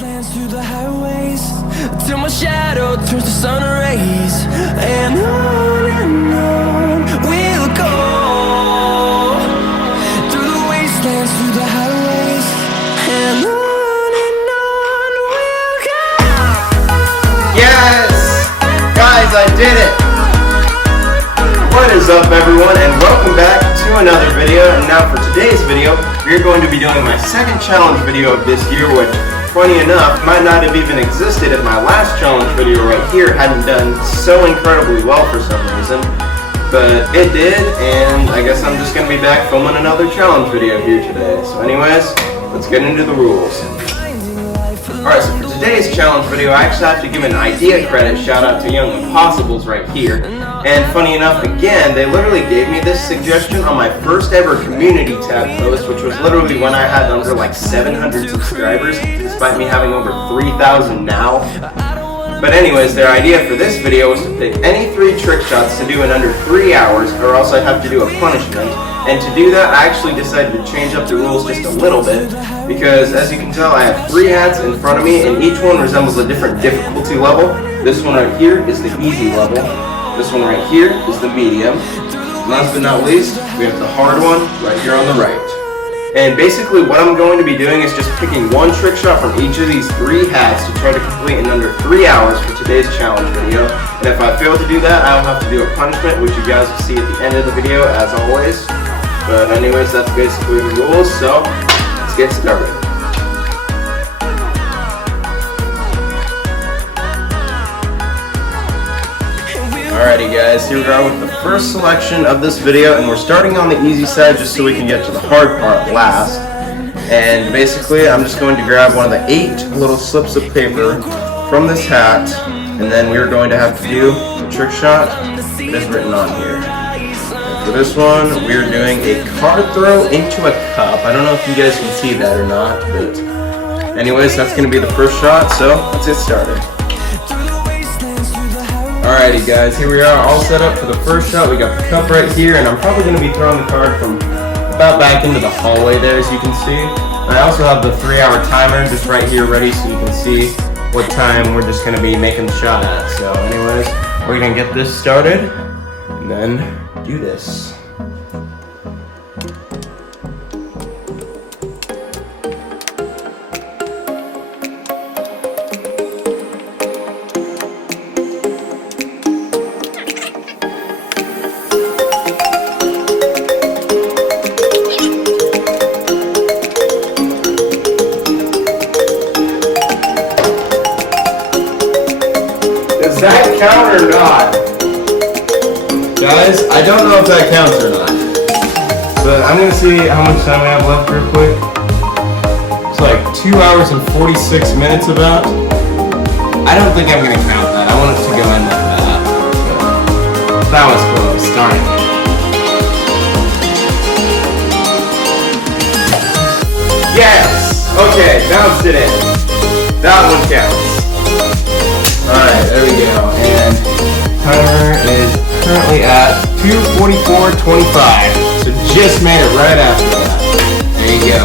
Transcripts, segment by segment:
wastelands through the highways, till my shadow turns to sun rays, and on we'll go, through the wastelands, through the highways, and on we'll go. Yes! Guys, I did it! What is up, everyone, and welcome back to another video. And now for today's video, we're going to be doing my second challenge video of this year, which, funny enough, might not have even existed if my last challenge video right here hadn't done so incredibly well for some reason. But it did, and I guess I'm just going to be back filming another challenge video here today. So anyways, let's get into the rules. Alright, so for today's challenge video, I actually have to give an idea credit shout out to Young Impossibles right here. And funny enough, again, they literally gave me this suggestion on my first ever community tab post, which was literally when I had under like 700 subscribers, despite me having over 3,000 now. But anyways, their idea for this video was to pick any 3 trick shots to do in under 3 hours, or else I'd have to do a punishment. And to do that, I actually decided to change up the rules just a little bit, because as you can tell, I have 3 hats in front of me, and each one resembles a different difficulty level. This one right here is the easy level. This one right here is the medium. Last but not least, we have the hard one right here on the right. And basically what I'm going to be doing is just picking one trick shot from each of these 3 hats to try to complete in under 3 hours for today's challenge video. And if I fail to do that, I'll have to do a punishment, which you guys will see at the end of the video as always. But anyways, that's basically the rules, so let's get started. Alrighty guys, here we are with the first selection of this video, and we're starting on the easy side just so we can get to the hard part last. And basically, I'm just going to grab one of the 8 little slips of paper from this hat, and then we're going to have to do a trick shot that is written on here. For this one, we're doing a card throw into a cup. I don't know if you guys can see that or not, but anyways, that's going to be the first shot, so let's get started. Alrighty guys, here we are all set up for the first shot. We got the cup right here, and I'm probably going to be throwing the card from about back into the hallway there, as you can see. And I also have the 3-hour timer just right here ready so you can see what time we're just going to be making the shot at. So anyways, we're going to get this started, and then do this. Does that count or not? Guys, I don't know if that counts or not, but I'm going to see how much time we have left real quick. It's like 2 hours and 46 minutes about. I don't think I'm going to count that. I want it to go in like that. But that was close, darn it. Yes! Okay, bounced it in. That one counts. Alright, there we go. And timer is currently at 2:44:25, so just made it right after that. There you go.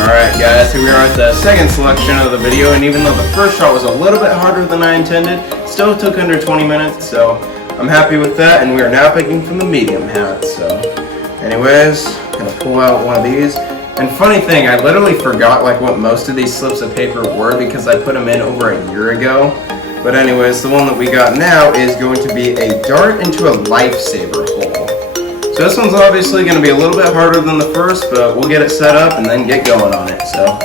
Alright guys, here we are at the second selection of the video, and even though the first shot was a little bit harder than I intended, it still took under 20 minutes, so I'm happy with that, and we are now picking from the medium hat. So anyways, gonna pull out one of these. And funny thing, I literally forgot like what most of these slips of paper were because I put them in over a year ago. But anyways, the one that we got now is going to be a dart into a lifesaver hole. So this one's obviously going to be a little bit harder than the first, but we'll get it set up and then get going on it. So,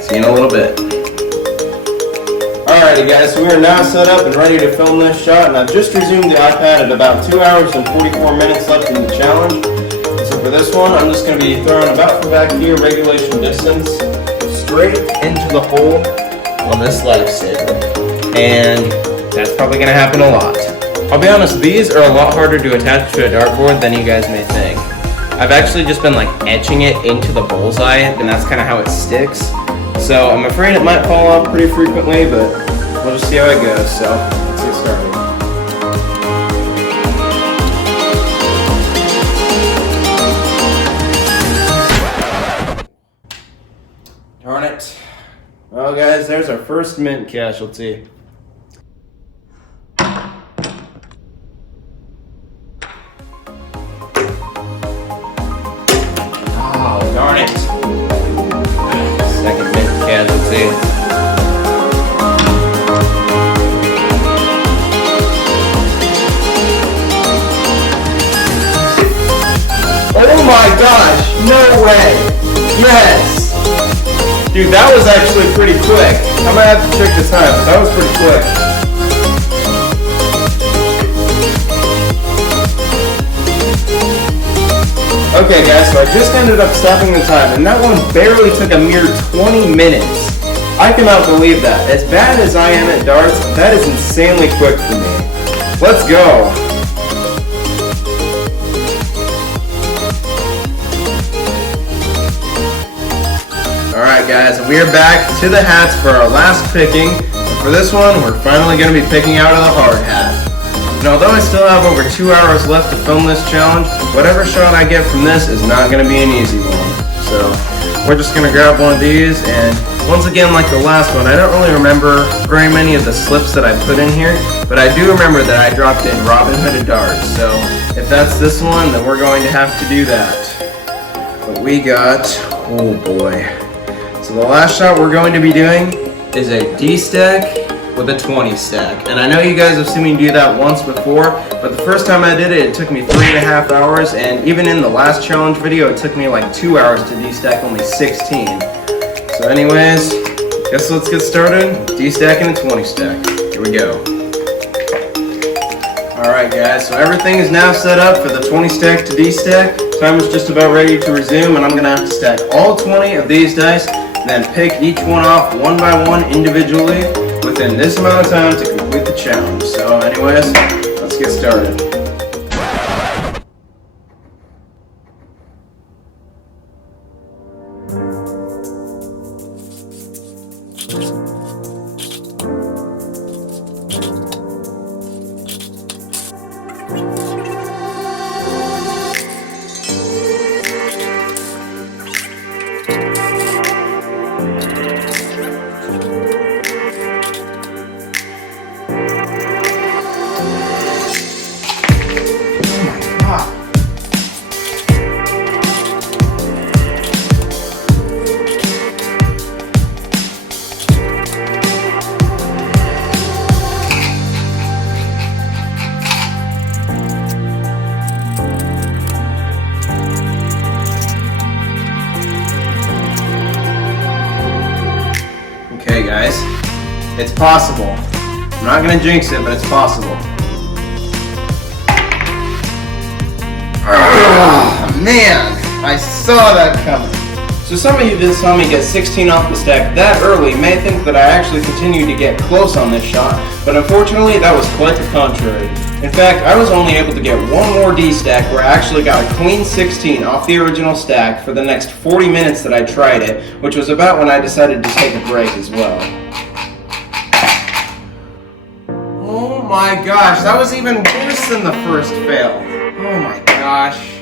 see you in a little bit. Alrighty guys, so we are now set up and ready to film this shot, and I've just resumed the iPad at about 2 hours and 44 minutes left in the challenge. So for this one, I'm just going to be throwing about from back here, regulation distance, straight into the hole on this lifesaver. And that's probably going to happen a lot. I'll be honest, these are a lot harder to attach to a dartboard than you guys may think. I've actually just been like etching it into the bullseye, and that's kind of how it sticks. So I'm afraid it might fall off pretty frequently, but we'll just see how it goes. So let's get started. Darn it. Well guys, there's our first mint casualty. Oh, darn it. Second mint casualty. Oh my gosh, no way. Yes. Dude, that was actually pretty quick. I might have to check the time, but that was pretty quick. Okay guys, so I just ended up stopping the time, and that one barely took a mere 20 minutes. I cannot believe that. As bad as I am at darts, that is insanely quick for me. Let's go. Alright guys, we are back to the hats for our last picking. And for this one, we're finally going to be picking out of the hard hat. And although I still have over 2 hours left to film this challenge, whatever shot I get from this is not going to be an easy one. So we're just going to grab one of these, and once again, like the last one, I don't really remember very many of the slips that I put in here, but I do remember that I dropped in Robin Hooded darts. So if that's this one, then we're going to have to do that. But we got, oh boy. So the last shot we're going to be doing is a D stack with a 20 stack. And I know you guys have seen me do that once before, but the first time I did it, it took me 3.5 hours, and even in the last challenge video, it took me like 2 hours to D stack only 16. So anyways, guess let's get started. D stack and a 20 stack. Here we go. Alright guys, so everything is now set up for the 20 stack to D stack. Time is just about ready to resume, and I'm going to have to stack all 20 of these dice, and then pick each one off one by one individually within this amount of time to complete the challenge. So anyways, let's get started. Okay guys, it's possible. I'm not gonna jinx it, but it's possible. Oh, man, I saw that coming. So some of you that saw me get 16 off the stack that early may think that I actually continued to get close on this shot, but unfortunately that was quite the contrary. In fact, I was only able to get one more D stack where I actually got a clean 16 off the original stack for the next 40 minutes that I tried it, which was about when I decided to take a break as well. Oh my gosh, that was even worse than the first fail. Oh my gosh.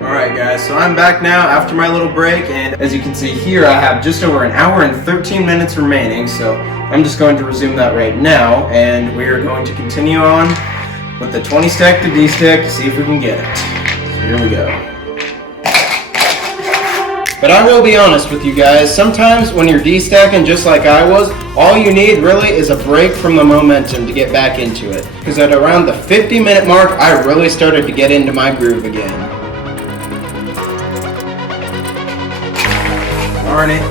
Alright guys, so I'm back now after my little break, and as you can see here I have just over an hour and 13 minutes remaining, so I'm just going to resume that right now, and we are going to continue on with the 20 stack to D stack to see if we can get it. So here we go. But I will be honest with you guys, sometimes when you're D stacking just like I was, all you need really is a break from the momentum to get back into it. Because at around the 50-minute mark, I really started to get into my groove again. Darn it.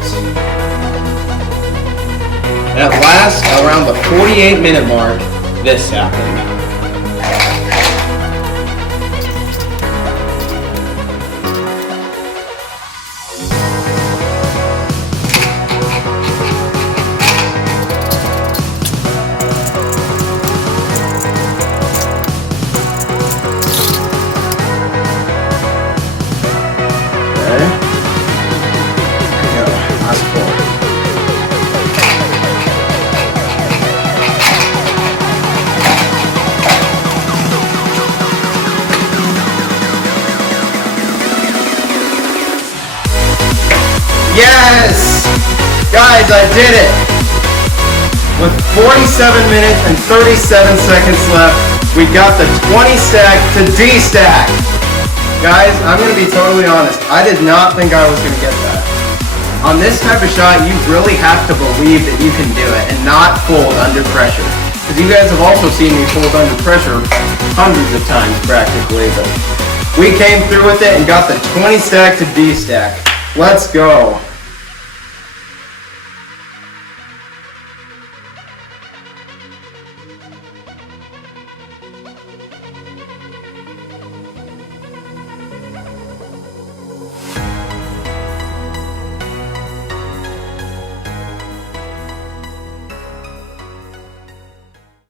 And at last, around the 48-minute mark, this happened. Yes! Guys, I did it! With 47 minutes and 37 seconds left, we got the 20 stack to D stack. Guys, I'm going to be totally honest. I did not think I was going to get that. On this type of shot, you really have to believe that you can do it and not fold under pressure. Because you guys have also seen me fold under pressure hundreds of times practically. But we came through with it and got the 20 stack to D stack. Let's go.